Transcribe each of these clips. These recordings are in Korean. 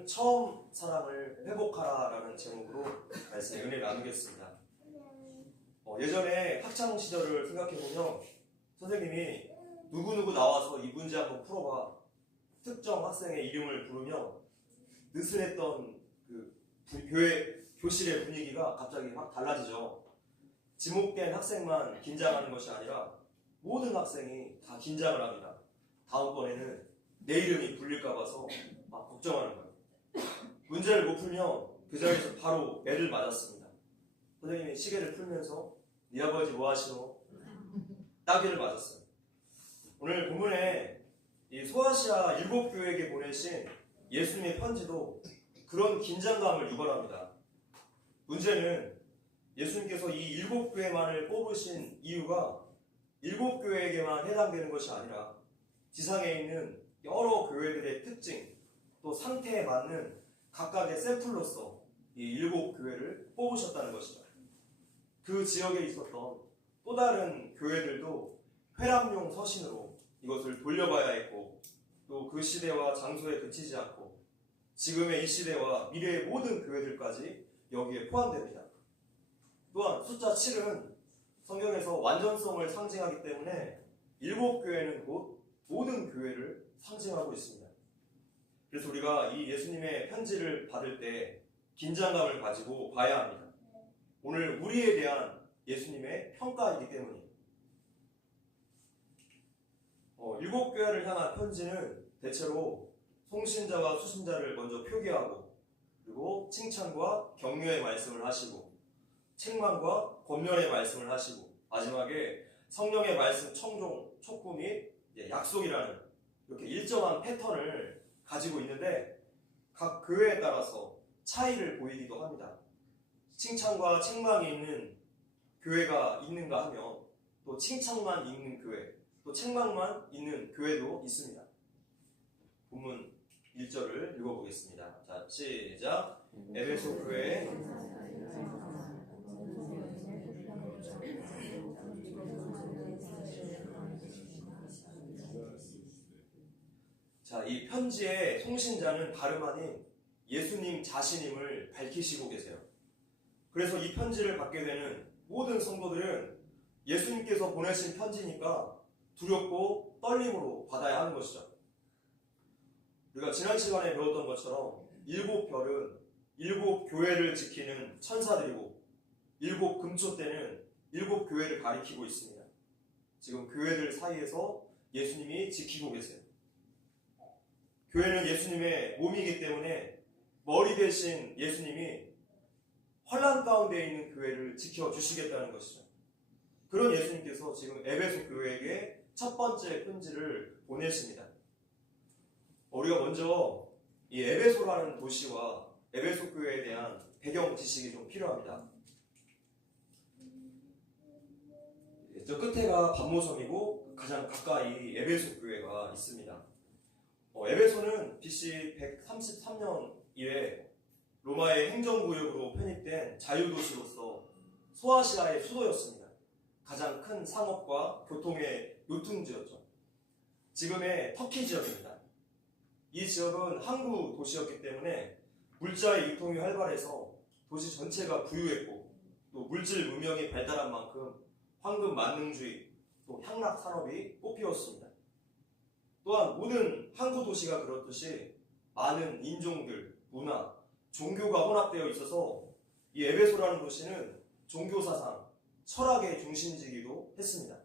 오늘은 처음 사랑을 회복하라라는 제목으로 말씀의 은혜를 나누겠습니다. 예전에 학창 시절을 생각해보면 선생님이 누구누구 나와서 이 문제 한번 풀어봐, 특정 학생의 이름을 부르면 느슨했던 그 교실의 분위기가 갑자기 막 달라지죠. 지목된 학생만 긴장하는 것이 아니라 모든 학생이 다 긴장을 합니다. 다음번에는 내 이름이 불릴까 봐서 막 걱정하는 거예요. 문제를 못 풀면 그 자리에서 바로 애를 맞았습니다. 선생님이 시계를 풀면서 네 아버지 뭐 하시노? 따귀를 맞았어요. 오늘 본문에 이 소아시아 7교회에게 보내신 예수님의 편지도 그런 긴장감을 유발합니다. 문제는 예수님께서 이 7교회만을 뽑으신 이유가 7교회에게만 해당되는 것이 아니라 지상에 있는 여러 교회들의 특징, 또 상태에 맞는 각각의 샘플로서 이 7교회를 뽑으셨다는 것이다. 그 지역에 있었던 또 다른 교회들도 회람용 서신으로 이것을 돌려봐야 했고, 또 그 시대와 장소에 그치지 않고 지금의 이 시대와 미래의 모든 교회들까지 여기에 포함됩니다. 또한 숫자 7은 성경에서 완전성을 상징하기 때문에 7교회는 곧 모든 교회를 상징하고 있습니다. 그래서 우리가 이 예수님의 편지를 받을 때 긴장감을 가지고 봐야 합니다. 오늘 우리에 대한 예수님의 평가이기 때문입니다. 7교회를 향한 편지는 대체로 송신자와 수신자를 먼저 표기하고, 그리고 칭찬과 격려의 말씀을 하시고, 책망과 권면의 말씀을 하시고, 마지막에 성령의 말씀 청종, 촉구 및 약속이라는 이렇게 일정한 패턴을 가지고 있는데, 각 교회에 따라서 차이를 보이기도 합니다. 칭찬과 책망이 있는 교회가 있는가 하면 또 칭찬만 있는 교회, 또 책망만 있는 교회도 있습니다. 본문 1절을 읽어보겠습니다. 자, 시작. 에베소 교회 자, 이 편지의 송신자는 다름 아닌 예수님 자신임을 밝히시고 계세요. 그래서 이 편지를 받게 되는 모든 성도들은 예수님께서 보내신 편지니까 두렵고 떨림으로 받아야 하는 것이죠. 우리가 지난 시간에 배웠던 것처럼 7별은 7교회를 지키는 천사들이고, 7금초대는 7교회를 가리키고 있습니다. 지금 교회들 사이에서 예수님이 지키고 계세요. 교회는 예수님의 몸이기 때문에 머리 대신 예수님이 혼란 가운데 있는 교회를 지켜주시겠다는 것이죠. 그런 예수님께서 지금 에베소 교회에게 첫 번째 편지를 보내십니다. 우리가 먼저 이 에베소라는 도시와 에베소 교회에 대한 배경 지식이 좀 필요합니다. 저 끝에가 반모섬이고 가장 가까이 에베소 교회가 있습니다. 에베소는 BC 133년 이래 로마의 행정구역으로 편입된 자유도시로서 소아시아의 수도였습니다. 가장 큰 상업과 교통의 요충지였죠. 지금의 터키 지역입니다. 이 지역은 항구 도시였기 때문에 물자의 유통이 활발해서 도시 전체가 부유했고, 또 물질 문명이 발달한 만큼 황금 만능주의, 또 향락 산업이 꽃피웠습니다. 또한 모든 항구 도시가 그렇듯이 많은 인종들, 문화, 종교가 혼합되어 있어서 이 에베소라는 도시는 종교사상, 철학의 중심지이기도 했습니다.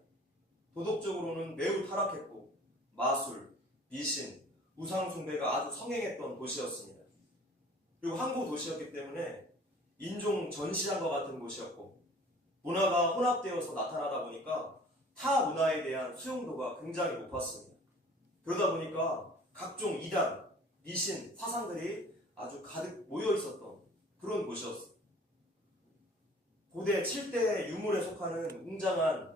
도덕적으로는 매우 타락했고, 마술, 미신, 우상숭배가 아주 성행했던 도시였습니다. 그리고 항구 도시였기 때문에 인종 전시장과 같은 곳이었고, 문화가 혼합되어서 나타나다 보니까 타 문화에 대한 수용도가 굉장히 높았습니다. 그러다 보니까 각종 이단, 미신, 사상들이 아주 가득 모여 있었던 그런 곳이었어요. 고대 7대 유물에 속하는 웅장한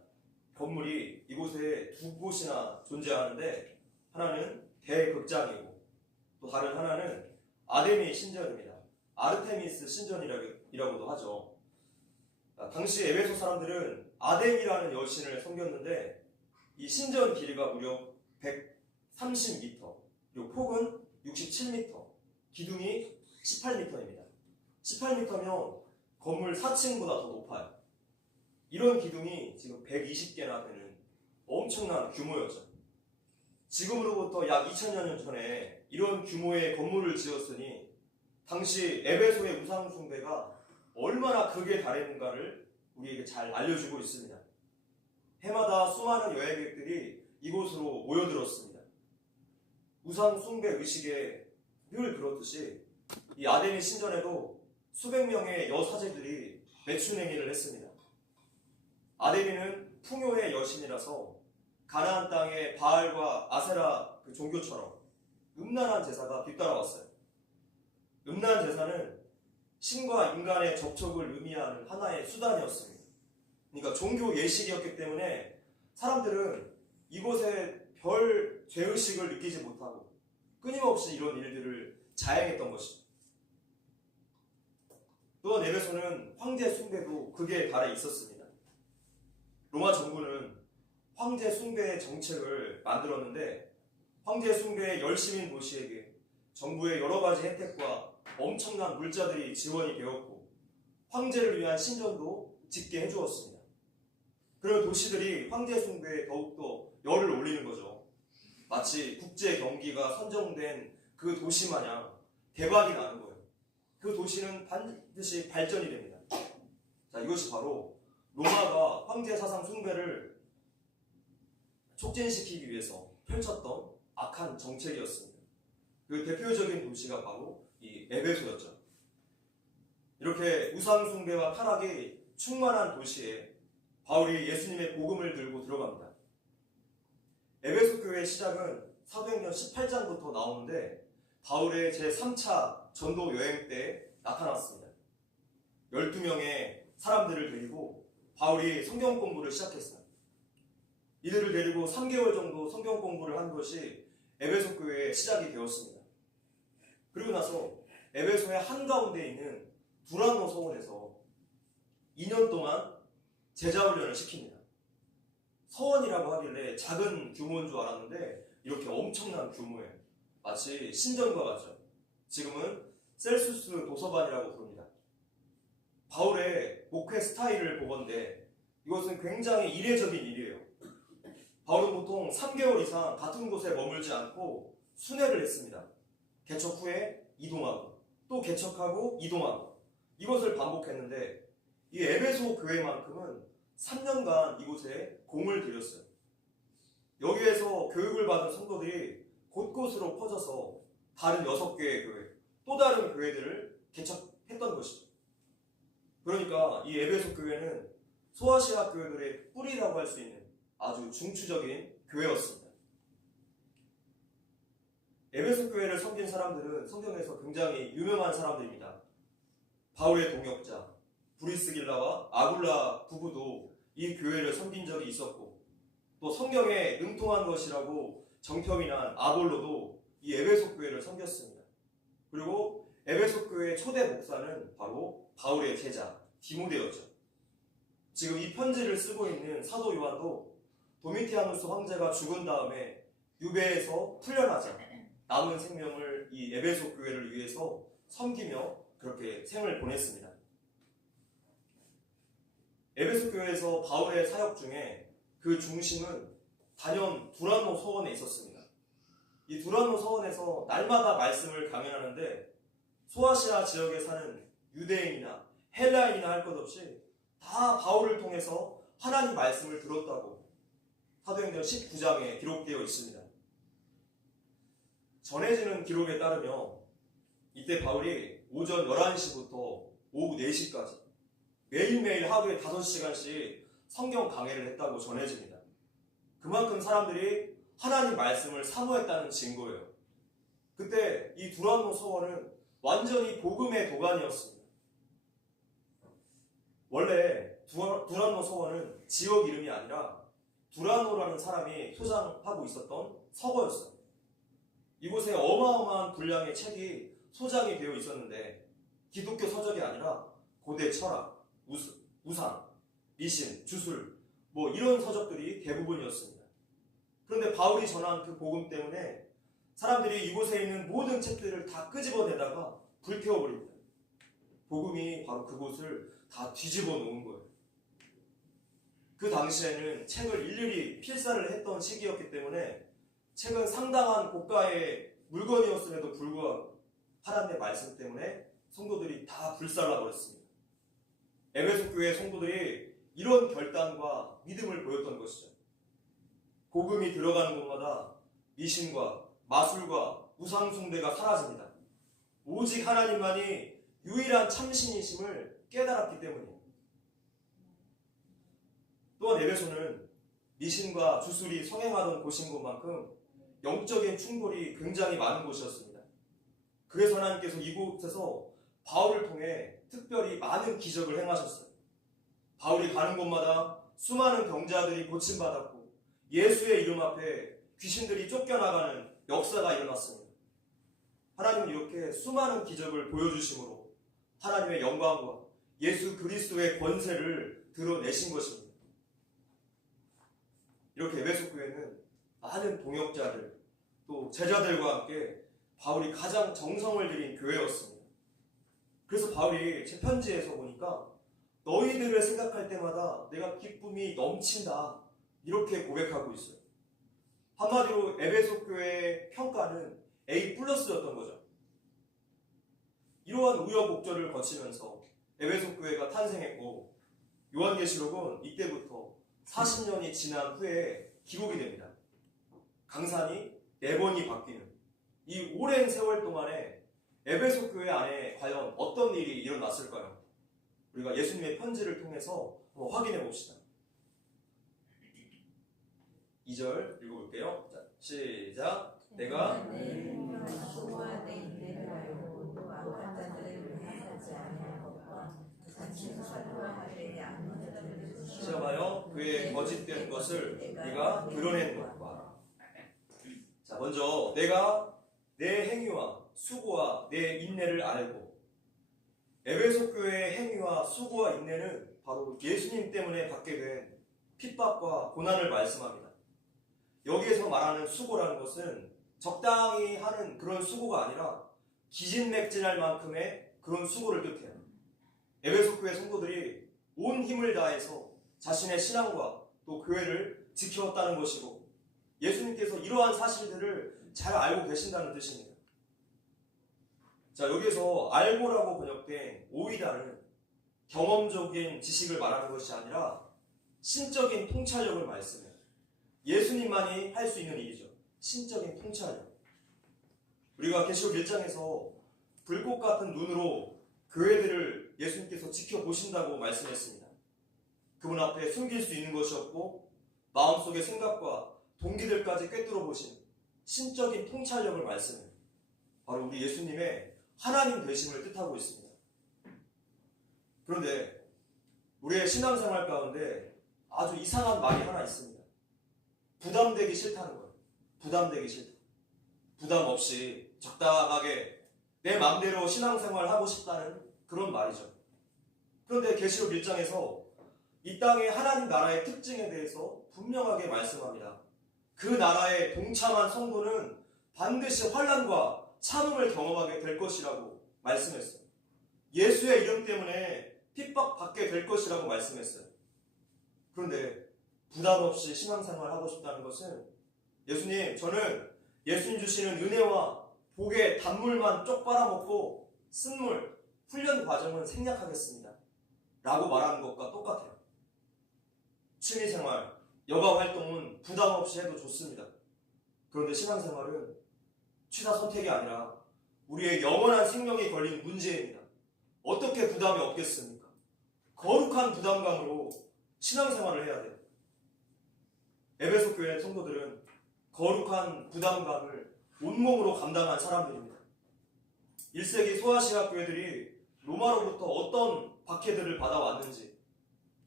건물이 이곳에 두 곳이나 존재하는데, 하나는 대극장이고 또 다른 하나는 아데미 신전입니다. 아르테미스 신전이라고도 하죠. 당시 에베소 사람들은 아데미라는 여신을 섬겼는데, 이 신전 길이가 무려 130m, 그리고 폭은 67m, 기둥이 18m입니다. 18m면 건물 4층보다 더 높아요. 이런 기둥이 지금 120개나 되는 엄청난 규모였죠. 지금으로부터 약 2000여 년 전에 이런 규모의 건물을 지었으니 당시 에베소의 우상 숭배가 얼마나 극에 달했는가를 우리에게 잘 알려주고 있습니다. 해마다 수많은 여행객들이 이곳으로 모여들었습니다. 우상 숭배 의식에 늘 그렇듯이 이 아데미 신전에도 수백 명의 여사제들이 매춘행위를 했습니다. 아데미는 풍요의 여신이라서 가나안 땅의 바알과 아세라 그 종교처럼 음란한 제사가 뒤따라왔어요. 음란 제사는 신과 인간의 접촉을 의미하는 하나의 수단이었습니다. 그러니까 종교 예식이었기 때문에 사람들은 이곳에 별 죄의식을 느끼지 못하고 끊임없이 이런 일들을 자행했던 것입니다. 또한 에베소는 황제 숭배도 극에 달해 있었습니다. 로마 정부는 황제 숭배의 정책을 만들었는데 황제 숭배의 열심인 도시에게 정부의 여러 가지 혜택과 엄청난 물자들이 지원이 되었고 황제를 위한 신전도 짓게 해주었습니다. 그러면 도시들이 황제 숭배에 더욱더 열을 올리는 거죠. 마치 국제 경기가 선정된 그 도시 마냥 대박이 나는 거예요. 그 도시는 반드시 발전이 됩니다. 자, 이것이 바로 로마가 황제 사상 숭배를 촉진시키기 위해서 펼쳤던 악한 정책이었습니다. 그 대표적인 도시가 바로 이 에베소였죠. 이렇게 우상 숭배와 타락이 충만한 도시에 바울이 예수님의 복음을 들고 들어갑니다. 에베소 교회의 시작은 사도행전 18장부터 나오는데 바울의 제3차 전도 여행 때 나타났습니다. 12명의 사람들을 데리고 바울이 성경 공부를 시작했어요. 이들을 데리고 3개월 정도 성경 공부를 한 것이 에베소 교회의 시작이 되었습니다. 그리고 나서 에베소의 한가운데 있는 두라노 서원에서 2년 동안 제자훈련을 시킵니다. 서원이라고 하길래 작은 규모인 줄 알았는데 이렇게 엄청난 규모예요. 마치 신전과 같죠. 지금은 셀수스 도서관이라고 부릅니다. 바울의 목회 스타일을 보건대 이것은 굉장히 이례적인 일이에요. 바울은 보통 3개월 이상 같은 곳에 머물지 않고 순회를 했습니다. 개척 후에 이동하고 또 개척하고 이동하고 이것을 반복했는데 이 에베소 교회만큼은 3년간 이곳에 공을 들였어요. 여기에서 교육을 받은 성도들이 곳곳으로 퍼져서 다른 6개의 교회, 또 다른 교회들을 개척했던 것이죠. 그러니까 이 에베소 교회는 소아시아 교회들의 뿌리라고 할 수 있는 아주 중추적인 교회였습니다. 에베소 교회를 섬긴 사람들은 성경에서 굉장히 유명한 사람들입니다. 바울의 동역자 브리스길라와 아굴라 부부도 이 교회를 섬긴 적이 있었고 또 성경에 능통한 것이라고 정평이 난 아볼로도 이 에베소 교회를 섬겼습니다. 그리고 에베소 교회의 초대 목사는 바로 바울의 제자 디모데였죠. 지금 이 편지를 쓰고 있는 사도 요한도 도미티아누스 황제가 죽은 다음에 유배에서 풀려나자 남은 생명을 이 에베소 교회를 위해서 섬기며 그렇게 생을 보냈습니다. 에베소 교회에서 바울의 사역 중에 그 중심은 단연 두라노 서원에 있었습니다. 이 두라노 서원에서 날마다 말씀을 강연하는데 소아시아 지역에 사는 유대인이나 헬라인이나 할 것 없이 다 바울을 통해서 하나님 말씀을 들었다고 사도행전 19장에 기록되어 있습니다. 전해지는 기록에 따르면 이때 바울이 오전 11시부터 오후 4시까지 매일매일 하루에 5시간씩 성경 강해를 했다고 전해집니다. 그만큼 사람들이 하나님 말씀을 사모했다는 증거예요. 그때 이 두라노 서원은 완전히 복음의 도가니였습니다. 원래 두라노 서원은 지역 이름이 아니라 두라노라는 사람이 소장하고 있었던 서거였어요. 이곳에 어마어마한 분량의 책이 소장이 되어 있었는데 기독교 서적이 아니라 고대 철학, 우상, 미신, 주술 이런 서적들이 대부분이었습니다. 그런데 바울이 전한 그 복음 때문에 사람들이 이곳에 있는 모든 책들을 다 끄집어내다가 불태워버립니다. 복음이 바로 그곳을 다 뒤집어 놓은 거예요. 그 당시에는 책을 일일이 필사를 했던 시기였기 때문에 책은 상당한 고가의 물건이었음에도 불구하고 하나님의 말씀 때문에 성도들이 다 불살라 버렸습니다. 에베소 교회 성도들이 이런 결단과 믿음을 보였던 것이죠. 복음이 들어가는 곳마다 미신과 마술과 우상숭배가 사라집니다. 오직 하나님만이 유일한 참신이심을 깨달았기 때문이에요. 또한 에베소는 미신과 주술이 성행하던 곳인 것만큼 영적인 충돌이 굉장히 많은 곳이었습니다. 그래서 하나님께서 이곳에서 바울을 통해 특별히 많은 기적을 행하셨어요. 바울이 가는 곳마다 수많은 병자들이 고침받았고 예수의 이름 앞에 귀신들이 쫓겨나가는 역사가 일어났습니다. 하나님은 이렇게 수많은 기적을 보여주심으로 하나님의 영광과 예수 그리스도의 권세를 드러내신 것입니다. 이렇게 에베소 교회는 많은 동역자들 또 제자들과 함께 바울이 가장 정성을 들인 교회였습니다. 그래서 바울이 제 편지에서 보니까 너희들을 생각할 때마다 내가 기쁨이 넘친다 이렇게 고백하고 있어요. 한마디로 에베소 교회의 평가는 A+였던 거죠. 이러한 우여곡절을 거치면서 에베소 교회가 탄생했고 요한계시록은 이때부터 40년이 지난 후에 기록이 됩니다. 강산이 4번이 바뀌는 이 오랜 세월 동안에 에베소 교회 안에 과연 어떤 일이 일어났을까요? 우리가 예수님의 편지를 통해서 한번 확인해 봅시다. 2절 읽어볼게요. 자, 시작. 내가 수고와 내 인내를 알고 또 악한 자들을 해하지 아니할 것과 자칭 설교하되 아무 자들을 시험하여 그의 거짓된 것을 네가 드러낸 것과. 자, 먼저 내가 내 행위와 수고와 내 인내를 알고. 에베소 교회의 행위와 수고와 인내는 바로 예수님 때문에 받게 된 핍박과 고난을 말씀합니다. 여기에서 말하는 수고라는 것은 적당히 하는 그런 수고가 아니라 기진맥진할 만큼의 그런 수고를 뜻해요. 에베소 교회 성도들이 온 힘을 다해서 자신의 신앙과 또 교회를 지켜왔다는 것이고 예수님께서 이러한 사실들을 잘 알고 계신다는 뜻입니다. 자, 여기에서 알고라고 번역된 오이다는 경험적인 지식을 말하는 것이 아니라 신적인 통찰력을 말씀해요. 예수님만이 할 수 있는 일이죠. 신적인 통찰력. 우리가 계시록 1장에서 불꽃 같은 눈으로 교회들을 예수님께서 지켜보신다고 말씀했습니다. 그분 앞에 숨길 수 있는 것이 없고 마음속의 생각과 동기들까지 꿰뚫어 보신 신적인 통찰력을 말씀해요. 바로 우리 예수님의 하나님 되심을 뜻하고 있습니다. 그런데 우리의 신앙생활 가운데 아주 이상한 말이 하나 있습니다. 부담되기 싫다는 거예요. 부담되기 싫다. 부담 없이 적당하게 내 마음대로 신앙생활 하고 싶다는 그런 말이죠. 그런데 계시록 1장에서 이 땅의 하나님 나라의 특징에 대해서 분명하게 말씀합니다. 그 나라에 동참한 성도는 반드시 환난과 참음을 경험하게 될 것이라고 말씀했어요. 예수의 이름 때문에 핍박받게 될 것이라고 말씀했어요. 그런데 부담 없이 신앙생활을 하고 싶다는 것은 예수님, 저는 예수님 주시는 은혜와 복의 단물만 쪽 빨아먹고 쓴물, 훈련 과정은 생략하겠습니다. 라고 말하는 것과 똑같아요. 취미생활, 여가 활동은 부담 없이 해도 좋습니다. 그런데 신앙생활은 취사 선택이 아니라 우리의 영원한 생명이 걸린 문제입니다. 어떻게 부담이 없겠습니까? 거룩한 부담감으로 신앙생활을 해야 돼요. 에베소 교회 성도들은 거룩한 부담감을 온몸으로 감당한 사람들입니다. 1세기 소아시아 교회들이 로마로부터 어떤 박해들을 받아왔는지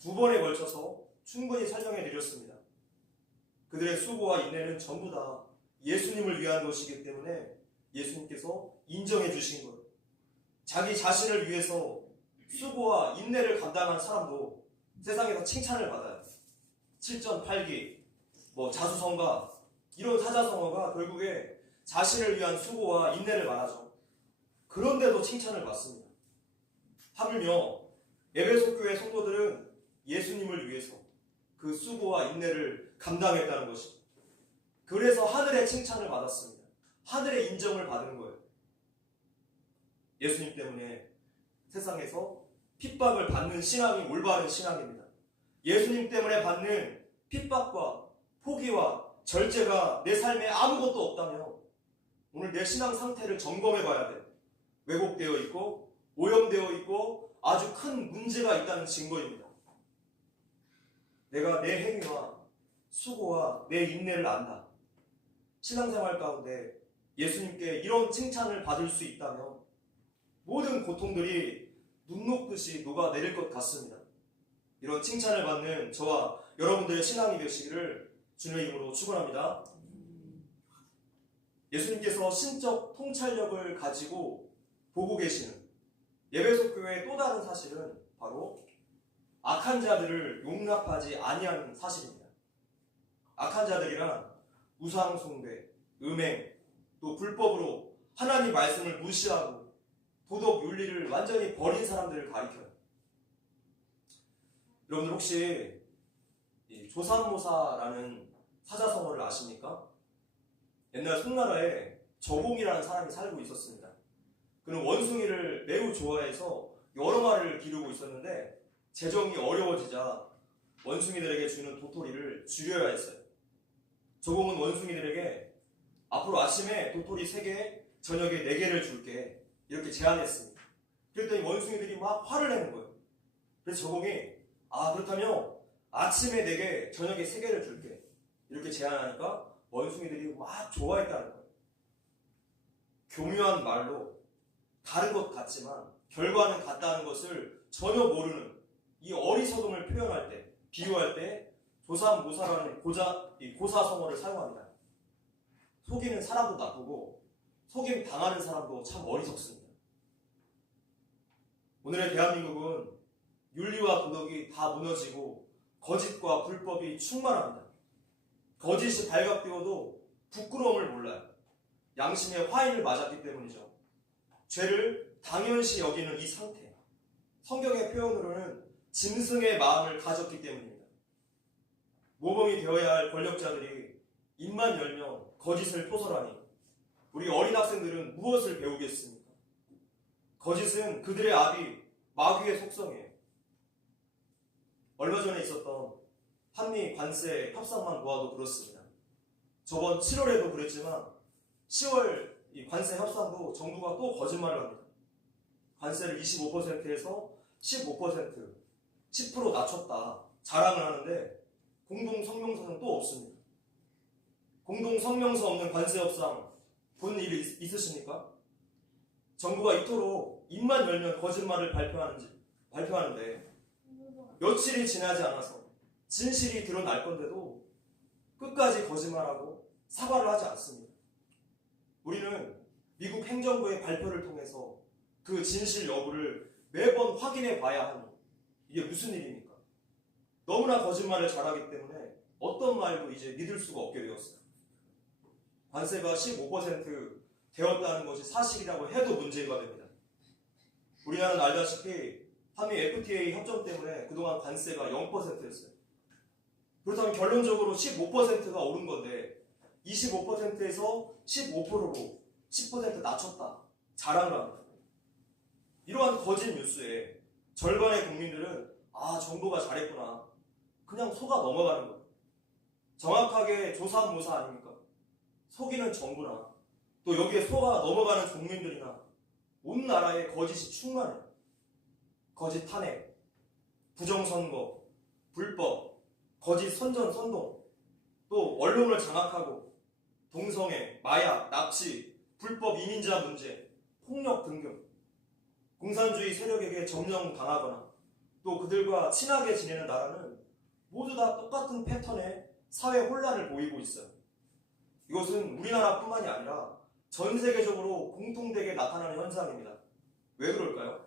2번에 걸쳐서 충분히 설명해 드렸습니다. 그들의 수고와 인내는 전부 다 예수님을 위한 것이기 때문에 예수님께서 인정해 주신 것. 자기 자신을 위해서 수고와 인내를 감당한 사람도 세상에서 칭찬을 받아요. 7전 8기, 자수성가 이런 사자성어가 결국에 자신을 위한 수고와 인내를 말하죠. 그런데도 칭찬을 받습니다. 하물며 에베소 교회 성도들은 예수님을 위해서 그 수고와 인내를 감당했다는 것입니다. 그래서 하늘의 칭찬을 받았습니다. 하늘의 인정을 받은 거예요. 예수님 때문에 세상에서 핍박을 받는 신앙이 올바른 신앙입니다. 예수님 때문에 받는 핍박과 포기와 절제가 내 삶에 아무것도 없다면 오늘 내 신앙 상태를 점검해 봐야 돼. 왜곡되어 있고 오염되어 있고 아주 큰 문제가 있다는 증거입니다. 내가 내 행위와 수고와 내 인내를 안다. 신앙생활 가운데 예수님께 이런 칭찬을 받을 수 있다면 모든 고통들이 눈 녹듯이 녹아내릴 것 같습니다. 이런 칭찬을 받는 저와 여러분들의 신앙이 되시기를 주님의 이름으로 축원합니다. 예수님께서 신적 통찰력을 가지고 보고 계시는 에베소 교회의 또 다른 사실은 바로 악한 자들을 용납하지 아니하는 사실입니다. 악한 자들이란 우상 숭배, 음행, 또 불법으로 하나님 말씀을 무시하고 도덕 윤리를 완전히 버린 사람들을 가리켜요. 여러분들 혹시 조삼모사라는 사자성어를 아십니까? 옛날 송나라에 저공이라는 사람이 살고 있었습니다. 그는 원숭이를 매우 좋아해서 여러 마리를 기르고 있었는데 재정이 어려워지자 원숭이들에게 주는 도토리를 줄여야 했어요. 저공은 원숭이들에게 앞으로 아침에 도토리 3개, 저녁에 4개를 줄게 이렇게 제안했습니다. 그랬더니 원숭이들이 막 화를 내는 거예요. 그래서 저공이 그렇다면 아침에 4개, 저녁에 3개를 줄게 이렇게 제안하니까 원숭이들이 막 좋아했다는 거예요. 교묘한 말로 다른 것 같지만 결과는 같다는 것을 전혀 모르는 이 어리석음을 표현할 때, 비유할 때 조삼모사라는 고사성어를 사용합니다. 속이는 사람도 나쁘고 속임 당하는 사람도 참 어리석습니다. 오늘의 대한민국은 윤리와 도덕이 다 무너지고 거짓과 불법이 충만합니다. 거짓이 발각되어도 부끄러움을 몰라요. 양심의 화인을 맞았기 때문이죠. 죄를 당연시 여기는 이 상태, 성경의 표현으로는 짐승의 마음을 가졌기 때문입니다. 모범이 되어야 할 권력자들이 입만 열면 거짓을 포설하니 우리 어린 학생들은 무엇을 배우겠습니까? 거짓은 그들의 압이 마귀의 속성이에요. 얼마 전에 있었던 한미 관세 협상만 보아도 그렇습니다. 저번 7월에도 그랬지만 10월 이 관세 협상도 정부가 또 거짓말을 합니다. 관세를 25%에서 15%, 10% 낮췄다 자랑을 하는데 공동성명서는 또 없습니다. 공동성명서 없는 관세 협상 본 일이 있으십니까? 정부가 이토록 입만 열면 거짓말을 발표하는데 며칠이 지나지 않아서 진실이 드러날 건데도 끝까지 거짓말하고 사과를 하지 않습니다. 우리는 미국 행정부의 발표를 통해서 그 진실 여부를 매번 확인해 봐야 하니 이게 무슨 일입니까? 너무나 거짓말을 잘하기 때문에 어떤 말도 이제 믿을 수가 없게 되었어요. 관세가 15% 되었다는 것이 사실이라고 해도 문제가 됩니다. 우리나라는 알다시피 한미 FTA 협정 때문에 그동안 관세가 0%였어요. 그렇다면 결론적으로 15%가 오른 건데 25%에서 15%로 10% 낮췄다 자랑을 합니다. 이러한 거짓 뉴스에 절반의 국민들은 정부가 잘했구나 그냥 속아 넘어가는 거예요. 정확하게 조삼모사 아닙니까? 속이는 정부나 또 여기에 속아 넘어가는 국민들이나 온 나라에 거짓이 충만해요. 거짓 탄핵, 부정선거, 불법, 거짓 선전 선동, 또 언론을 장악하고 동성애, 마약, 납치, 불법 이민자 문제, 폭력 등등 공산주의 세력에게 점령 당하거나 또 그들과 친하게 지내는 나라는 모두 다 똑같은 패턴의 사회 혼란을 보이고 있어요. 이것은 우리나라뿐만이 아니라 전 세계적으로 공통되게 나타나는 현상입니다. 왜 그럴까요?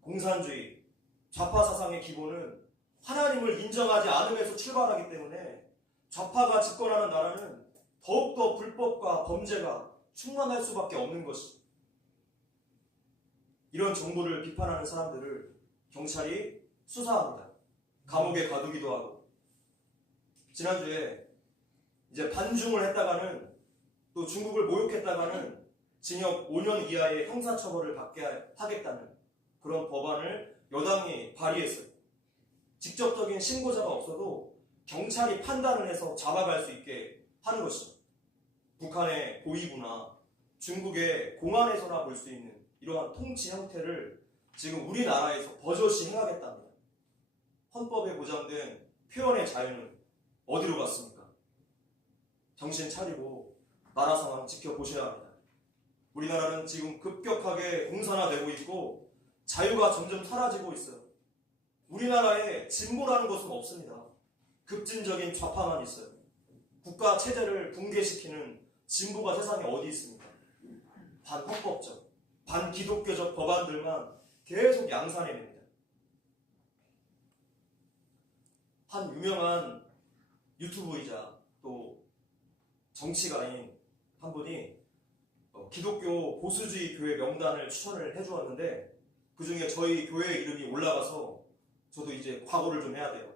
공산주의, 좌파 사상의 기본은 하나님을 인정하지 않음에서 출발하기 때문에 좌파가 집권하는 나라는 더욱더 불법과 범죄가 충만할 수밖에 없는 것이죠. 이런 정부를 비판하는 사람들을 경찰이 수사합니다. 감옥에 가두기도 하고. 지난주에 이제 반중을 했다가는 또 중국을 모욕했다가는 징역 5년 이하의 형사처벌을 받게 하겠다는 그런 법안을 여당이 발의했어요. 직접적인 신고자가 없어도 경찰이 판단을 해서 잡아갈 수 있게 하는 것이죠. 북한의 고위부나 중국의 공안에서나 볼 수 있는 이러한 통치 형태를 지금 우리나라에서 버젓이 행하겠답니다. 헌법에 보장된 표현의 자유는 어디로 갔습니까? 정신 차리고 나라 상황 지켜보셔야 합니다. 우리나라는 지금 급격하게 공산화되고 있고 자유가 점점 사라지고 있어요. 우리나라에 진보라는 것은 없습니다. 급진적인 좌파만 있어요. 국가 체제를 붕괴시키는 진보가 세상에 어디 있습니까? 반헌법적, 반기독교적 법안들만 계속 양산해냅니다. 한 유명한 유튜브이자 또 정치가인 한 분이 기독교 보수주의 교회 명단을 추천을 해주었는데 그 중에 저희 교회 이름이 올라가서 저도 이제 각오를 좀 해야 돼요.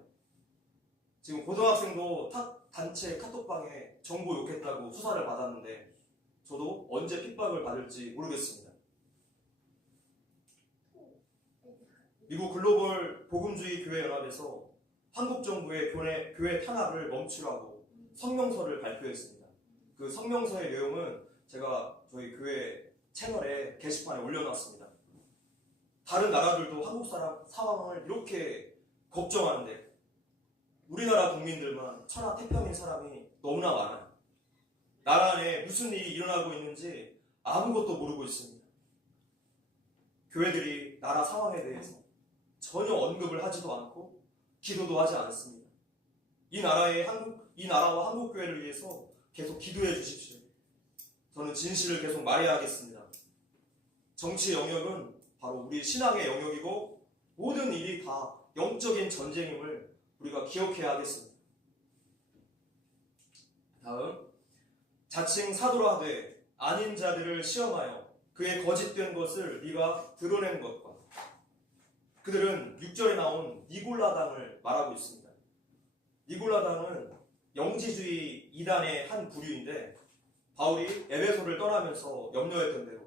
지금 고등학생도 단체 카톡방에 정보 욕했다고 수사를 받았는데 저도 언제 핍박을 받을지 모르겠습니다. 미국 글로벌 복음주의 교회 연합에서 한국 정부의 교회 탄압을 멈추라고 성명서를 발표했습니다. 그 성명서의 내용은 제가 저희 교회 채널에 게시판에 올려놨습니다. 다른 나라들도 한국 상황을 이렇게 걱정하는데 우리나라 국민들만 천하태평인 사람이 너무나 많아요. 나라 안에 무슨 일이 일어나고 있는지 아무것도 모르고 있습니다. 교회들이 나라 상황에 대해서 전혀 언급을 하지도 않고 기도도 하지 않습니다. 이 나라와 한국 교회를 위해서 계속 기도해 주십시오. 저는 진실을 계속 말해야 하겠습니다. 정치 영역은 바로 우리 신앙의 영역이고 모든 일이 다 영적인 전쟁임을 우리가 기억해야 하겠습니다. 다음, 자칭 사도라 하되 아닌 자들을 시험하여 그의 거짓된 것을 네가 드러낸 것과 그들은 6절에 나온 니골라당을 말하고 있습니다. 니골라당은 영지주의 이단의 한 부류인데 바울이 에베소를 떠나면서 염려했던 대로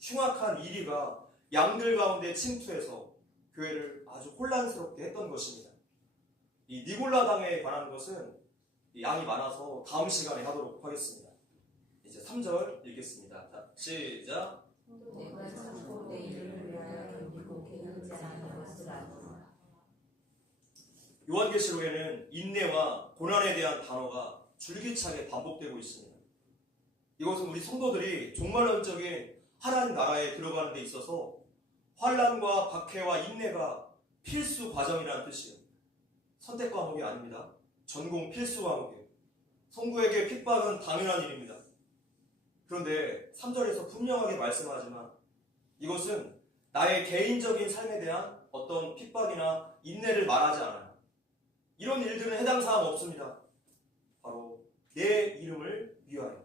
흉악한 이리가 양들 가운데 침투해서 교회를 아주 혼란스럽게 했던 것입니다. 이 니골라당에 관한 것은 양이 많아서 다음 시간에 하도록 하겠습니다. 이제 3절 읽겠습니다. 자, 시작. 내가 참고 내 이름을 위하여 견디고 게으르지 않은 것을 알고. 요한계시록에는 인내와 고난에 대한 단어가 줄기차게 반복되고 있습니다. 이것은 우리 성도들이 종말론적인 하나님 나라에 들어가는 데 있어서 환난과 박해와 인내가 필수 과정이라는 뜻이에요. 선택 과목이 아닙니다. 전공 필수 과목이에요. 성도에게 핍박은 당연한 일입니다. 그런데 3절에서 분명하게 말씀하지만 이것은 나의 개인적인 삶에 대한 어떤 핍박이나 인내를 말하지 않아요. 이런 일들은 해당 사항 없습니다. 바로 내 이름을 위하여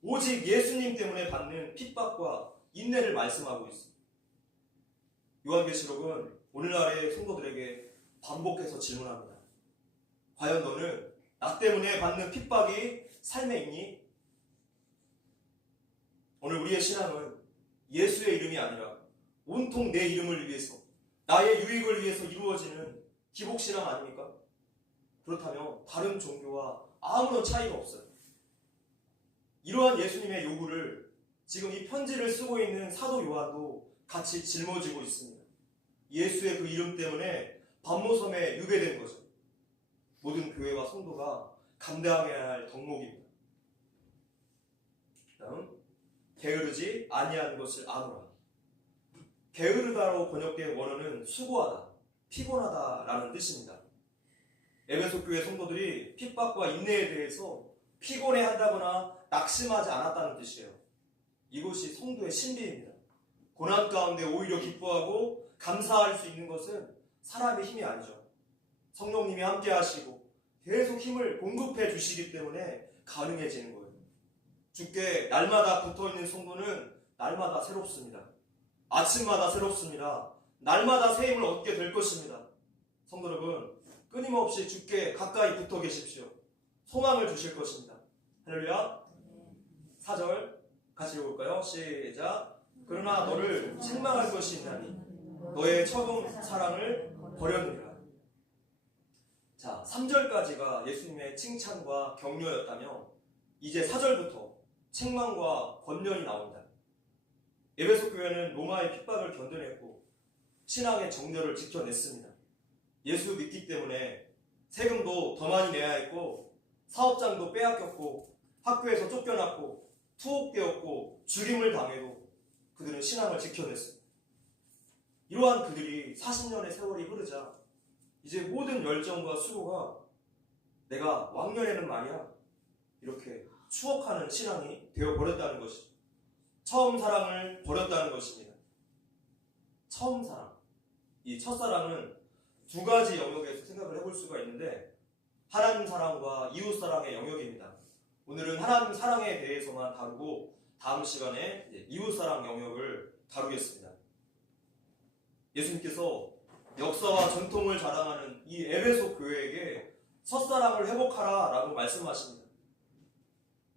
오직 예수님 때문에 받는 핍박과 인내를 말씀하고 있습니다. 요한계시록은 오늘날의 성도들에게 반복해서 질문합니다. 과연 너는 나 때문에 받는 핍박이 삶에 있니? 오늘 우리의 신앙은 예수의 이름이 아니라 온통 내 이름을 위해서 나의 유익을 위해서 이루어지는 기복신앙 아닙니까? 그렇다면 다른 종교와 아무런 차이가 없어요. 이러한 예수님의 요구를 지금 이 편지를 쓰고 있는 사도 요한도 같이 짊어지고 있습니다. 예수의 그 이름 때문에 반모섬에 유배된 거죠. 모든 교회와 성도가 감당해야 할 덕목입니다. 다음, 게으르지 아니한 것을 아노라. 게으르다로 번역된 원어는 수고하다, 피곤하다라는 뜻입니다. 에베소 교회 성도들이 핍박과 인내에 대해서 피곤해한다거나 낙심하지 않았다는 뜻이에요. 이것이 성도의 신비입니다. 고난 가운데 오히려 기뻐하고 감사할 수 있는 것은 사람의 힘이 아니죠. 성령님이 함께 하시고 계속 힘을 공급해 주시기 때문에 가능해지는 거예요. 주께 날마다 붙어있는 성도는 날마다 새롭습니다. 아침마다 새롭습니다. 날마다 새 힘을 얻게 될 것입니다. 성도 여러분, 끊임없이 주께 가까이 붙어 계십시오. 소망을 주실 것입니다. 할렐루야. 4절 같이 읽어볼까요? 시작. 그러나 너를 책망할 것이 있나니 너의 처음 사랑을 버렸느니라. 자, 3절까지가 예수님의 칭찬과 격려였다며 이제 4절부터 책망과 권면이 나옵니다. 에베소 교회는 로마의 핍박을 견뎌냈고 신앙의 정절을 지켜냈습니다. 예수 믿기 때문에 세금도 더 많이 내야 했고 사업장도 빼앗겼고 학교에서 쫓겨났고 투옥되었고 죽임을 당해도 그들은 신앙을 지켜냈습니다. 이러한 그들이 40년의 세월이 흐르자 이제 모든 열정과 수고가 내가 왕년에는 말이야 이렇게 추억하는 신앙이 되어버렸다는 것이죠. 처음 사랑을 버렸다는 것입니다. 처음 사랑. 이 첫사랑은 두 가지 영역에서 생각을 해볼 수가 있는데 하나님 사랑과 이웃 사랑의 영역입니다. 오늘은 하나님 사랑에 대해서만 다루고 다음 시간에 이웃 사랑 영역을 다루겠습니다. 예수님께서 역사와 전통을 자랑하는 이 에베소 교회에게 첫사랑을 회복하라 라고 말씀하십니다.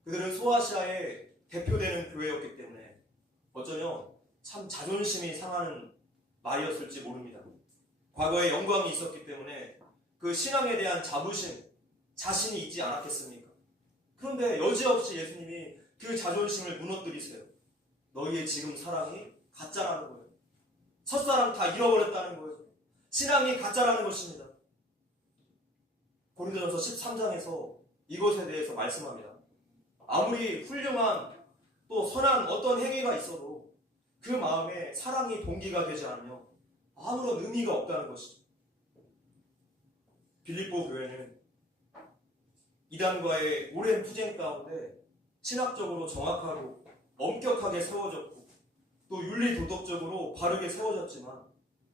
그들은 소아시아의 대표되는 교회였기 때문에 어쩌면 참 자존심이 상하는 말이었을지 모릅니다. 과거에 영광이 있었기 때문에 그 신앙에 대한 자부심, 자신이 있지 않았겠습니까? 그런데 여지없이 예수님이 그 자존심을 무너뜨리세요. 너희의 지금 사랑이 가짜라는 거예요. 첫사랑 다 잃어버렸다는 거예요. 신앙이 가짜라는 것입니다. 고린도전서 13장에서 이것에 대해서 말씀합니다. 아무리 훌륭한 또 선한 어떤 행위가 있어도 그 마음에 사랑이 동기가 되지 않으면 아무런 의미가 없다는 것이죠. 빌립보 교회는 이단과의 오랜 투쟁 가운데 신학적으로 정확하고 엄격하게 세워졌고 또 윤리도덕적으로 바르게 세워졌지만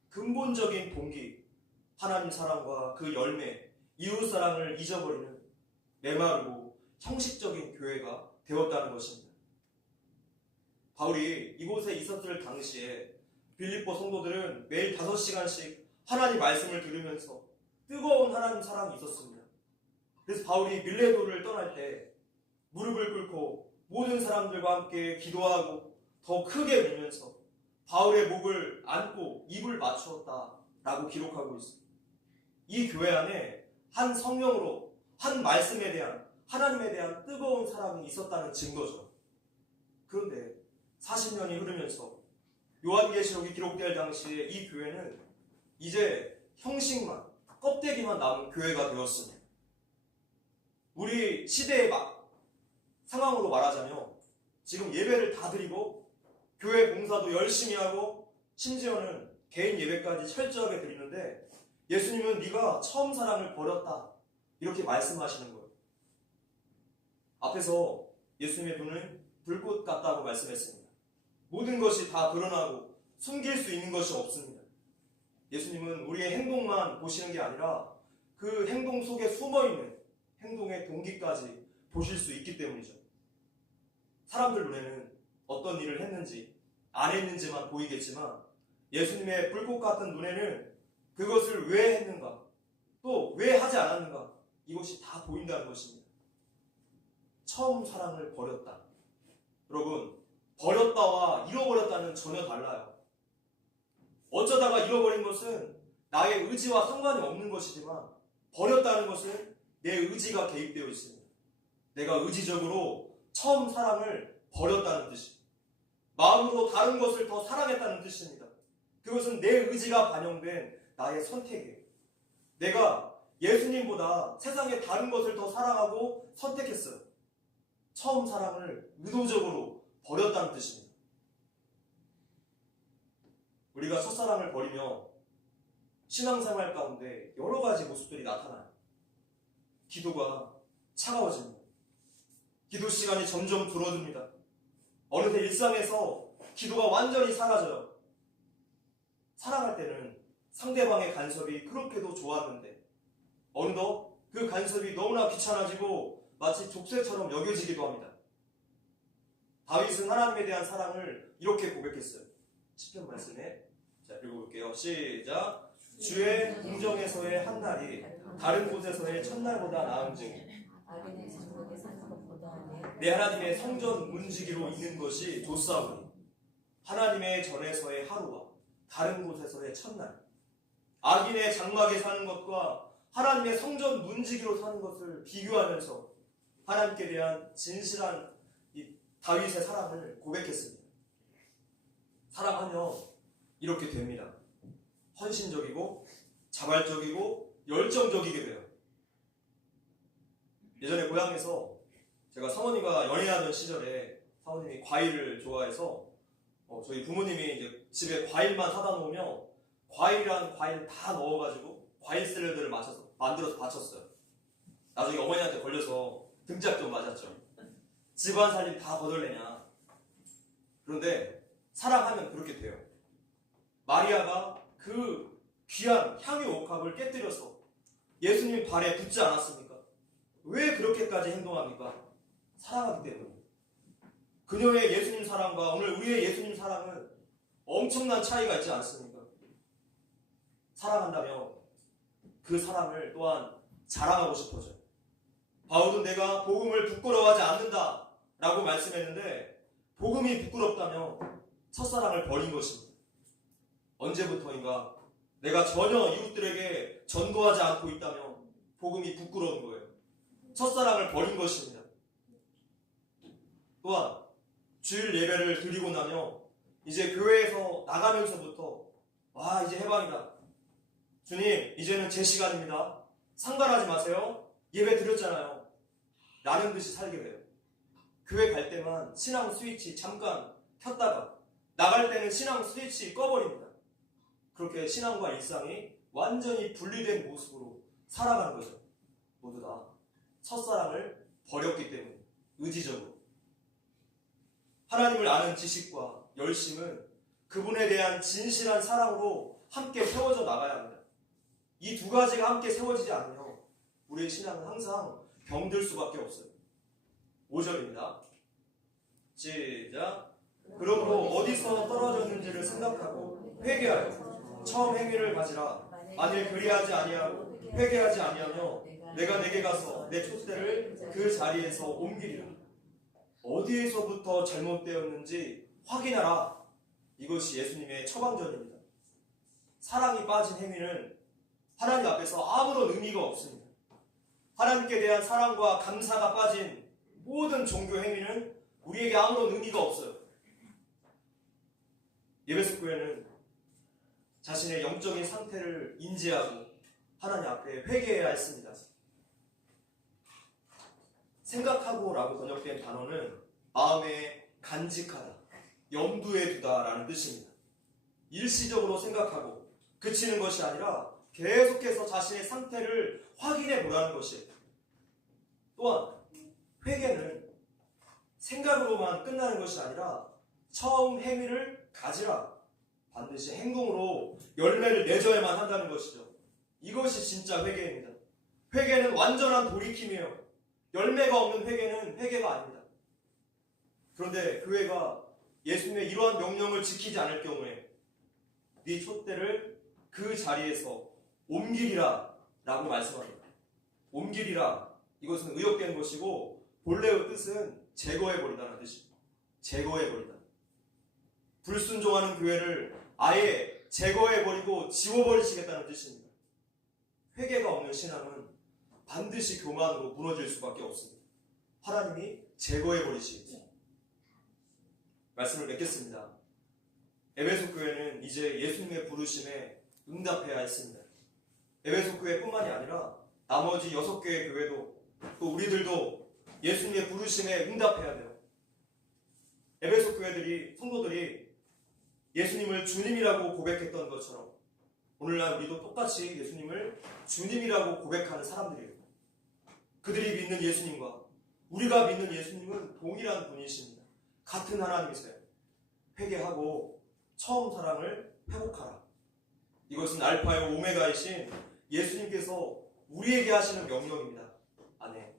근본적인 동기, 하나님 사랑과 그 열매, 이웃 사랑을 잊어버리는 메마르고 형식적인 교회가 되었다는 것입니다. 바울이 이곳에 있었을 당시에 빌립보 성도들은 매일 5시간씩 하나님 말씀을 들으면서 뜨거운 하나님 사랑이 있었습니다. 그래서 바울이 밀레도를 떠날 때 무릎을 꿇고 모든 사람들과 함께 기도하고 더 크게 울면서 바울의 목을 안고 입을 맞추었다라고 기록하고 있습니다. 이 교회 안에 한 성령으로 한 말씀에 대한 하나님에 대한 뜨거운 사랑이 있었다는 증거죠. 그런데 40년이 흐르면서 요한계시록이 기록될 당시에 이 교회는 이제 형식만, 껍데기만 남은 교회가 되었습니다. 우리 시대의 상황으로 말하자면 지금 예배를 다 드리고 교회 봉사도 열심히 하고 심지어는 개인 예배까지 철저하게 드리는데 예수님은 네가 처음 사랑을 버렸다 이렇게 말씀하시는 거예요. 앞에서 예수님의 눈은 불꽃 같다고 말씀했습니다. 모든 것이 다 드러나고 숨길 수 있는 것이 없습니다. 예수님은 우리의 행동만 보시는 게 아니라 그 행동 속에 숨어있는 행동의 동기까지 보실 수 있기 때문이죠. 사람들 눈에는 어떤 일을 했는지 안 했는지만 보이겠지만 예수님의 불꽃 같은 눈에는 그것을 왜 했는가 또 왜 하지 않았는가 이것이 다 보인다는 것입니다. 처음 사랑을 버렸다. 여러분, 버렸다와 잃어버렸다는 전혀 달라요. 어쩌다가 잃어버린 것은 나의 의지와 상관이 없는 것이지만 버렸다는 것은 내 의지가 개입되어 있습니다. 내가 의지적으로 처음 사랑을 버렸다는 뜻입니다. 마음으로 다른 것을 더 사랑했다는 뜻입니다. 그것은 내 의지가 반영된 나의 선택이에요. 내가 예수님보다 세상의 다른 것을 더 사랑하고 선택했어요. 처음 사랑을 의도적으로 버렸다는 뜻입니다. 우리가 첫사랑을 버리며 신앙생활 가운데 여러 가지 모습들이 나타나요. 기도가 차가워집니다. 기도 시간이 점점 줄어듭니다. 어느새 일상에서 기도가 완전히 사라져요. 사랑할 때는 상대방의 간섭이 그렇게도 좋았는데 어느덧 그 간섭이 너무나 귀찮아지고 마치 족쇄처럼 여겨지기도 합니다. 다윗은 하나님에 대한 사랑을 이렇게 고백했어요. 시편 말씀에 자 읽어볼게요. 시작. 주의 궁정에서의 한 날이 다른 곳에서의 첫날보다 나은즉 악인의 장막에 사는 것보다 내 하나님의 성전 문지기로 있는 것이 좋사오니 하나님의 전에서의 하루와 다른 곳에서의 첫날 악인의 장막에 사는 것과 하나님의 성전 문지기로 사는 것을 비교하면서 하나님께 대한 진실한 이 다윗의 사랑을 고백했습니다. 사랑하면 이렇게 됩니다. 헌신적이고 자발적이고 열정적이게 돼요. 예전에 고향에서 제가 사모님과 연애하던 시절에 사모님이 과일을 좋아해서 저희 부모님이 이제 집에 과일만 사다 놓으면 과일이랑 과일 다 넣어가지고 과일 샐러드를 만들어서 바쳤어요. 나중에 어머니한테 걸려서 등짝 좀 맞았죠. 집안 살림 다 거덜내냐. 그런데 사랑하면 그렇게 돼요. 마리아가 그 귀한 향유 옥합을 깨뜨려서 예수님 발에 붙지 않았습니까? 왜 그렇게까지 행동합니까? 사랑하기 때문에. 그녀의 예수님 사랑과 오늘 우리의 예수님 사랑은 엄청난 차이가 있지 않습니까? 사랑한다면 그 사랑을 또한 자랑하고 싶어져요. 바울은 내가 복음을 부끄러워하지 않는다 라고 말씀했는데 복음이 부끄럽다면 첫사랑을 버린 것입니다. 언제부터인가 내가 전혀 이웃들에게 전도하지 않고 있다면 복음이 부끄러운 거예요. 첫사랑을 버린 것입니다. 또한 주일 예배를 드리고 나면 이제 교회에서 나가면서부터 와 이제 해방이다. 주님 이제는 제 시간입니다. 상관하지 마세요. 예배 드렸잖아요. 라는 듯이 살게 돼요. 교회 갈 때만 신앙 스위치 잠깐 켰다가 나갈 때는 신앙 스위치 꺼버립니다. 그렇게 신앙과 일상이 완전히 분리된 모습으로 살아가는 거죠. 모두 다 첫사랑을 버렸기 때문에 의지적으로. 하나님을 아는 지식과 열심은 그분에 대한 진실한 사랑으로 함께 세워져 나가야 합니다. 이 두 가지가 함께 세워지지 않으면 우리의 신앙은 항상 병들 수밖에 없어요. 5절입니다. 시작. 그러므로 어디서 떨어졌는지를 생각하고 회개하여 처음 행위를 가지라. 만일 그리하지 아니하고 회개하지 아니하며 내가 내게 가서 내 촛대를 그 자리에서 옮기리라. 어디에서부터 잘못되었는지 확인하라. 이것이 예수님의 처방전입니다. 사랑이 빠진 행위는 하나님 앞에서 아무런 의미가 없습니다. 하나님께 대한 사랑과 감사가 빠진 모든 종교 행위는 우리에게 아무런 의미가 없어요. 예배석교회는 자신의 영적인 상태를 인지하고 하나님 앞에 회개해야 했습니다. 생각하고라고 번역된 단어는 마음에 간직하다, 염두에 두다라는 뜻입니다. 일시적으로 생각하고 그치는 것이 아니라 계속해서 자신의 상태를 확인해 보라는 것이에요. 또한 회개는 생각으로만 끝나는 것이 아니라 처음 행위를 가지라. 반드시 행동으로 열매를 맺어야만 한다는 것이죠. 이것이 진짜 회개입니다. 회개는 완전한 돌이킴이에요. 열매가 없는 회개는 회개가 아닙니다. 그런데 교회가 예수님의 이러한 명령을 지키지 않을 경우에 네 촛대를 그 자리에서 옮기리라 라고 말씀합니다. 옮기리라, 이것은 의역된 것이고 본래의 뜻은 제거해버리다는 뜻입니다. 제거해버리다. 불순종하는 교회를 아예 제거해버리고 지워버리시겠다는 뜻입니다. 회개가 없는 신앙은 반드시 교만으로 무너질 수밖에 없습니다. 하나님이 제거해버리시겠죠. 말씀을 맺겠습니다. 에베소 교회는 이제 예수님의 부르심에 응답해야 했습니다. 에베소 교회뿐만이 아니라 나머지 6개의 교회도 또 우리들도 예수님의 부르심에 응답해야 돼요. 에베소 교회들이 성도들이 예수님을 주님이라고 고백했던 것처럼 오늘날 우리도 똑같이 예수님을 주님이라고 고백하는 사람들이에요. 그들이 믿는 예수님과 우리가 믿는 예수님은 동일한 분이십니다. 같은 하나님이세요. 회개하고 처음 사랑을 회복하라. 이것은 알파요 오메가이신 예수님께서 우리에게 하시는 명령입니다. 아멘.